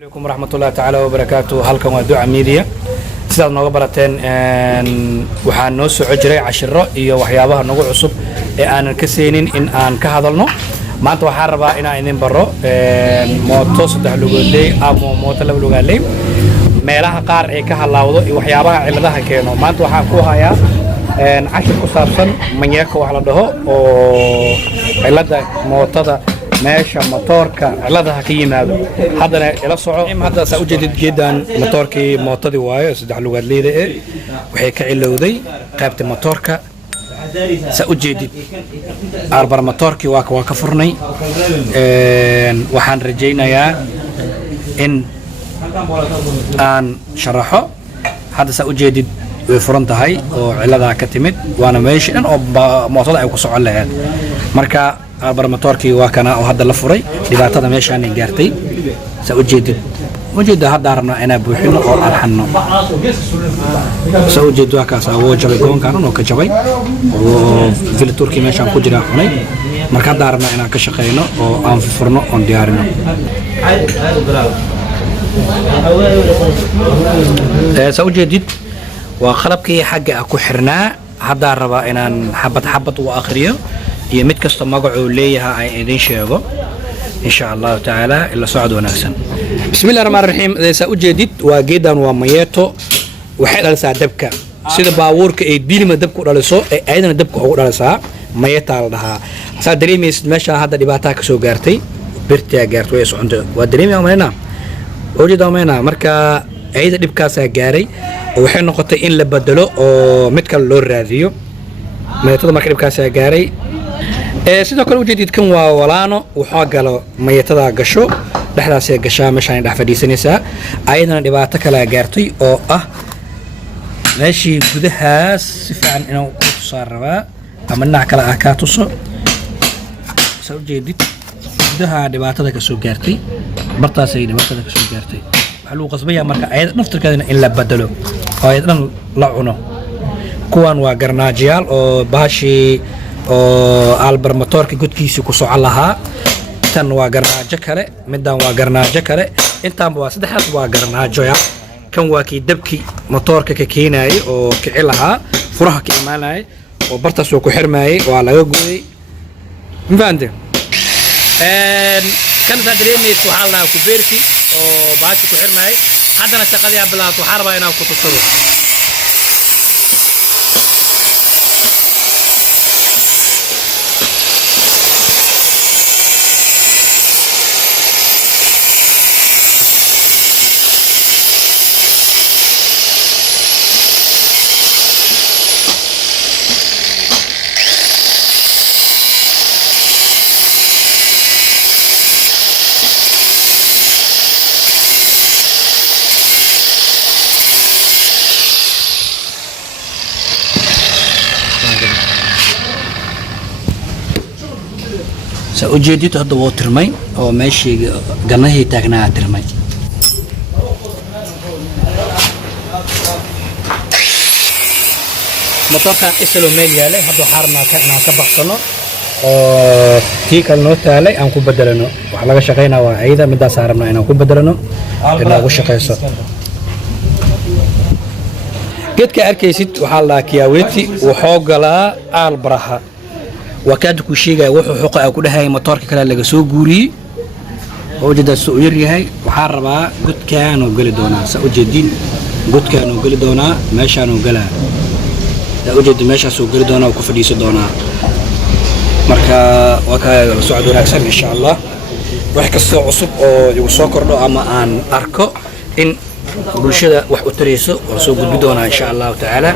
عليكم ورحمة الله تعالى وبركاته. هلكم ودعاء ميديا sidaad nooga barateen waxaan noo soo jiray cashiro iyo waxyaabaha nagu cusub ee aanan ka seenin in aan ka hadalno. maanta waxaan rabaa inaan idin baro mooto saddex lugoodley ama mooto laba lugoodley meelaha qaar ee ka halaawdo iyo waxyaabaha ciladaha keeno. maanta waxaan ku hayaa cashir ku saabsan manyeeko wax la dhaho oo cilada mootada meesha motorka ciladaha ka yimaado. haddana ila soco hadda saa u jeedid geedan motorkii mootadii waayo saddex lugoodleyda ee waxay ka cilowday qaybta motorka. saa u jeedid arbar motorkii waa ka furnay. waxaan rajaynayaa in aan sharaxo. hadda saa u jeedid way furan tahay oo ciladaha ka timid waana meesha dhan oo mootada ay ku socon lahayd. marka arbar motorkii waa kana oo hadda la furay dhibaatada meeshaan ay gaartay. saa u jeedid وجد هذا رنا أنا بوحنا أو الحنو سأوجد واقع سأو جبي كون كانوا كجبي وفي التركي ماشان كجرا هناي مركز دارنا أنا كشقينا أو أم في فرنا أم ديارنا سأوجد وخلبك حاجة أكو حرنا هذا ربا أنا حبت وآخرية يمد كستم مقعو ليها أيدين شيء إن شاء الله تعالى إلا صعد ونكسن. بسم الله الرحمن الرحيم. سأجدد وجدا وميته وحيد على سعدبك. سيد باورك دين ما دبك على سو أيضا دبك على سا ميت على لها. سأدريمي مشى هذا دباتك سو جارتي برتي جارت ويس عنده ودريمي أمينا وجد أمينا مركا أيضا دبك سجاري وحين نقطة إن لبدلو أو متكل لور راديو ميته مركا دبك سجاري. sidoo kale ujeedidkan waa walaano wuxuu galo mayatada gasho dhaxdaas ee gashaa meeshaan dhex fadhiisanaysa ayadana dhibaato kala gaartay oo ah meeshii gudahaas si fiican inuu ku tusaar rabaa ama dhinac kale ah ka tuso. soo ujeedid gudaha dhibaatada ka soo gaartay bartaas ay dhibaatada ka soo gaartay waxa lagu qasbaya marka ayada naftirkeedana in la bedelo oo ayadan la cuno. kuwan waa garnaajiyaal oo baashi oo albar motorka gudkiisa ku socon lahaa. tan waa garnaajo kale midaan waa garnaajo kale intaan waa saddexaad waa garnaajo ya. kan waa kii dabki motorka ka keenayay oo kici lahaa furaha ka imaanayay oo bartaas uu ku xirmayay waa laga gooyay mafaante. kan dareemayso waxa la ku beerki oo baashi ku xirmayay haddana shaqadii bilaad waxa rabaa inaan ku tusado. سأجدد هذا وترمي أو ماشي جناه تاجنا ترمي. مطرح إسلو ميل عليه هذا حارنا كنا كبحصنا هيك النوت عليه أنكو بدلنا وحلا شقينا وعيدا مدة صارنا أنا أنكو بدلنا إنه وش قيسه. قد كأركيسيت وحلا كياويتي وحوجلا البرها. وكاد كوشيغا وحو حقا كو دهاي موتورka kale laga soo guuriyay oo jida soo yaryahay waxa rabaa godkaan oo gali doona sa u jeedin godkaan oo gali doona meeshaan oo gala sa u jeedin meeshaas oo gali doona oo ku fadhiiso doona. marka waa ka la socod wanaagsan insha Allah wax kasta cusub oo igu soo kordho ama aan arko in bulshada wax u tarayso oo soo gudbi doona insha Allah ta'ala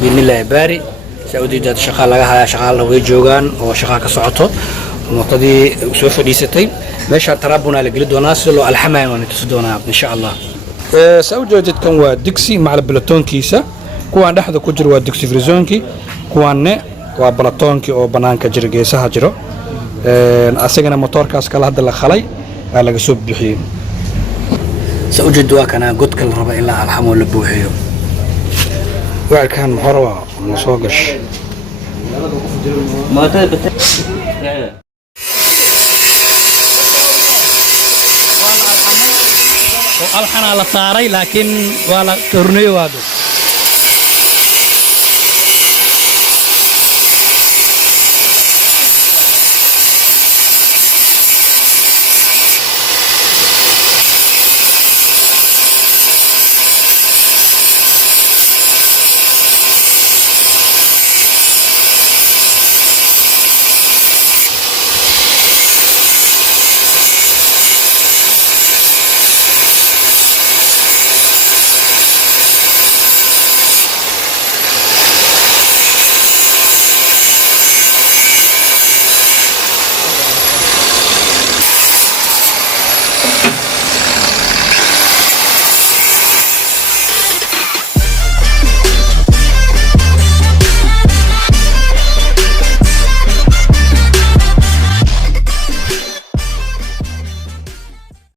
billahi bari. سعودية شغال لها شغال ويجوغان وشغال كسعته موطدي سوف ديستي ماشي ترابنا لجلد وناس لو الحماية ونتصدونا إن شاء الله. سعودية كان ودكسي مع البلاتون كيسة كوان ده هذا كجر ودكسي فريزونكي كوان وبلاتونكي أو بنانك جرجي سهجرو أسيجنا موتور كاس كلا هذا الخلي على جسوب بحين. سعودية دوا كان قد كل ربع إلا الحمو لبوحيو وكان محروة مصوغش alxanaa la saaray laakiin waa la torneyo waado